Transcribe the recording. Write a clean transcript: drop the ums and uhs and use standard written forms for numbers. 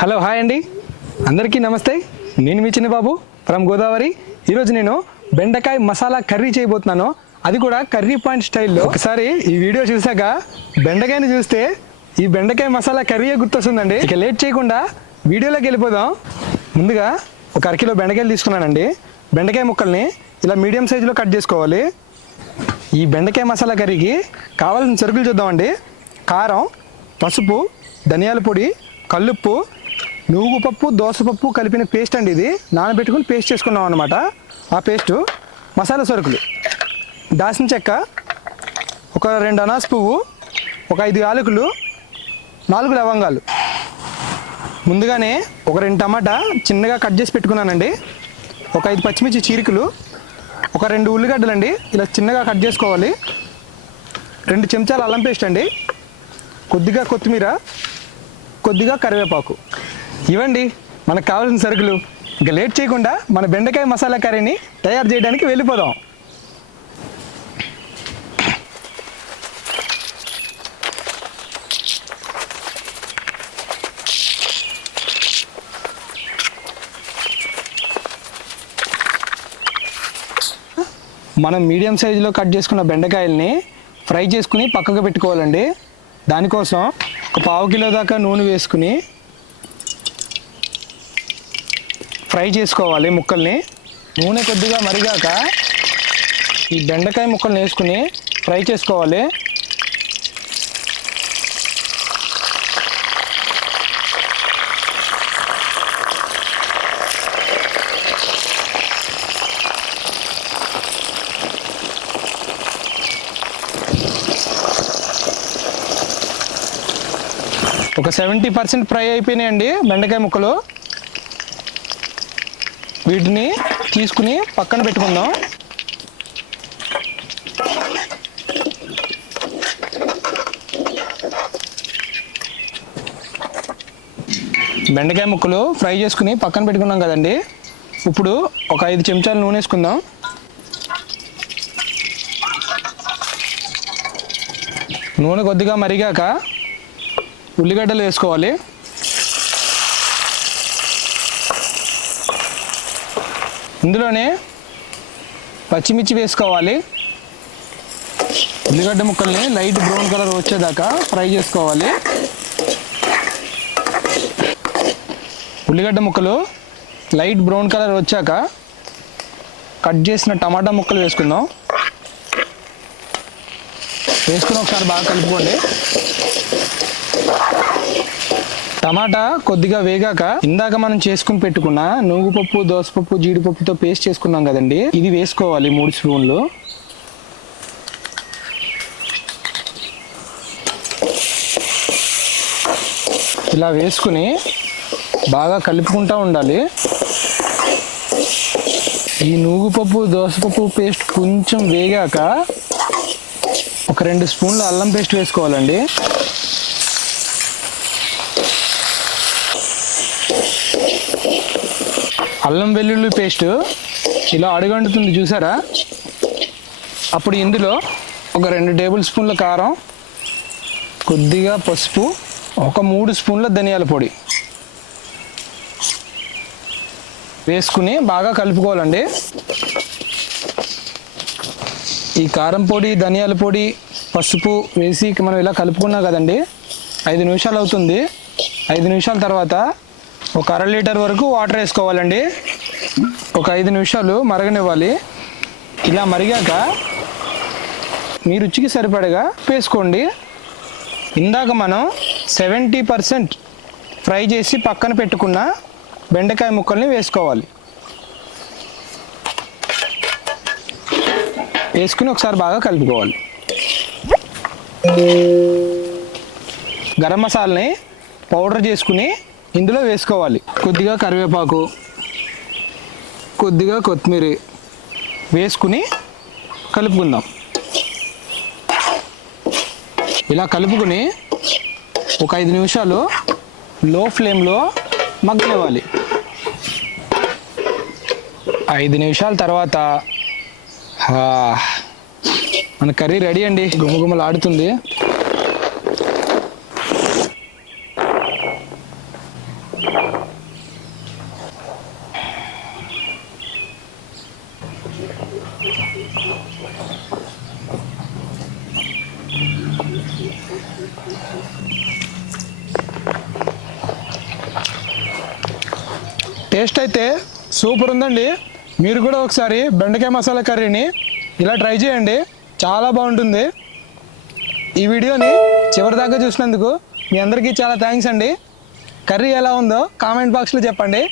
Hello hi అండి, అందరికీ నమస్తే. నేను మీ చిన్న బాబు ఫ్రమ్ గోదావరి. ఈరోజు నేను బెండకాయ మసాలా కర్రీ చేయబోతున్నాను, అది కూడా కర్రీ పాయింట్ స్టైల్లో. ఒకసారి ఈ వీడియో చూసాక బెండకాయని చూస్తే ఈ బెండకాయ మసాలా కర్రీయే గుర్తొస్తుందండి. ఇక లేట్ చేయకుండా వీడియోలోకి వెళ్ళిపోదాం. ముందుగా ఒక అరకిలో బెండకాయలు తీసుకున్నానండి. బెండకాయ ముక్కల్ని ఇలా మీడియం సైజులో కట్ చేసుకోవాలి. ఈ బెండకాయ మసాలా కర్రీకి కావాల్సిన సరుకులు చూద్దామండి. కారం, పసుపు, ధనియాల పొడి, కల్లుప్పు, నువ్వుపప్పు, దోసపప్పు కలిపిన పేస్ట్ అండి. ఇది నానబెట్టుకుని పేస్ట్ చేసుకున్నాం అనమాట. ఆ పేస్టు, మసాలా సరుకులు, దాల్చిన చెక్క, ఒక 2 అనాస పువ్వు, ఒక 5 యాలకులు, 4 లవంగాలు. ముందుగానే ఒక 2 టమాటా చిన్నగా కట్ చేసి పెట్టుకున్నానండి. ఒక 5 పచ్చిమిర్చి చీరికలు, ఒక 2 ఉల్లిగడ్డలండి ఇలా చిన్నగా కట్ చేసుకోవాలి. 2 చెంచాల అల్లం పేస్ట్ అండి, కొద్దిగా కొత్తిమీర, కొద్దిగా కరివేపాకు. ఇవ్వండి మనకు కావాల్సిన సరుకులు. ఇంకా లేట్ చేయకుండా మన బెండకాయ మసాలా కర్రీని తయారు చేయడానికి వెళ్ళిపోదాం. మనం మీడియం సైజులో కట్ చేసుకున్న బెండకాయల్ని ఫ్రై చేసుకుని పక్కకు పెట్టుకోవాలండి. దానికోసం ఒక 1/2 కిలో దాకా నూనె వేసుకుని ఫ్రై చేసుకోవాలి ముక్కల్ని. నూనె కొద్దిగా మరిగాక ఈ బెండకాయ ముక్కల్ని వేసుకుని ఫ్రై చేసుకోవాలి. ఒక 70% ఫ్రై అయిపోయినాయండి బెండకాయ ముక్కలు. వీటిని తీసుకుని పక్కన పెట్టుకుందాం. బెండకాయ ముక్కలు ఫ్రై చేసుకుని పక్కన పెట్టుకున్నాం కదండి. ఇప్పుడు ఒక 5 చెంచాలు నూనె వేసుకుందాం. నూనె కొద్దిగా మరిగాక ఉల్లిగడ్డలు వేసుకోవాలి. ఇందులోనే పచ్చిమిర్చి వేసుకోవాలి. ఉల్లిగడ్డ ముక్కల్ని లైట్ బ్రౌన్ కలర్ వచ్చేదాకా ఫ్రై చేసుకోవాలి. ఉల్లిగడ్డ ముక్కలు లైట్ బ్రౌన్ కలర్ వచ్చాక కట్ చేసిన టమాటా ముక్కలు వేసుకుందాం. వేసుకుని ఒకసారి బాగా కలుపుకోండి. టమాటా కొద్దిగా వేగాక ఇందాక మనం చేసుకుని పెట్టుకున్న నువ్వుపప్పు, దోసపప్పు, జీడిపప్పుతో పేస్ట్ చేసుకున్నాం కదండి, ఇది వేసుకోవాలి 3 స్పూన్లు. ఇలా వేసుకుని బాగా కలుపుకుంటూ ఉండాలి. ఈ నువ్వుపప్పు, దోసపప్పు పేస్ట్ కొంచెం వేగాక ఒక 2 స్పూన్ల అల్లం పేస్ట్ వేసుకోవాలండి. అల్లం వెల్లుల్లి పేస్ట్ ఇలా అడుగంటుతుంది చూసారా. అప్పుడు ఇందులో ఒక 2 టేబుల్ స్పూన్ల కారం, కొద్దిగా పసుపు, ఒక 3 స్పూన్ల ధనియాల పొడి వేసుకుని బాగా కలుపుకోవాలండి. ఈ కారం పొడి, ధనియాల పొడి, పసుపు వేసి మనం ఇలా కలుపుకున్నాం కదండి. 5 నిమిషాలు అవుతుంది. 5 నిమిషాల తర్వాత ఒక 1/2 లీటర్ వరకు వాటర్ వేసుకోవాలండి. ఒక 5 నిమిషాలు మరగనివ్వాలి. ఇలా మరిగాక మీ రుచికి సరిపడగా వేసుకోండి. ఇందాక మనం 70% ఫ్రై చేసి పక్కన పెట్టుకున్న బెండకాయ ముక్కల్ని వేసుకోవాలి. వేసుకుని ఒకసారి బాగా కలుపుకోవాలి. గరం మసాలాని పౌడర్ చేసుకుని ఇందులో వేసుకోవాలి. కొద్దిగా కరివేపాకు, కొద్దిగా కొత్తిమీర వేసుకుని కలుపుకుందాం. ఇలా కలుపుకుని ఒక 5 నిమిషాలు లో ఫ్లేమ్లో మగ్గనివ్వాలి. 5 నిమిషాల తర్వాత మన కర్రీ రెడీ అండి. గుమగుమలాడుతుంది. టేస్ట్ అయితే సూపర్ ఉందండి. మీరు కూడా ఒకసారి బెండకాయ మసాలా కర్రీని ఇలా ట్రై చేయండి, చాలా బాగుంటుంది. ఈ వీడియోని చివరి దాకా చూసినందుకు మీ అందరికీ చాలా థ్యాంక్స్ అండి. కర్రీ ఎలా ఉందో కామెంట్ బాక్స్లో చెప్పండి.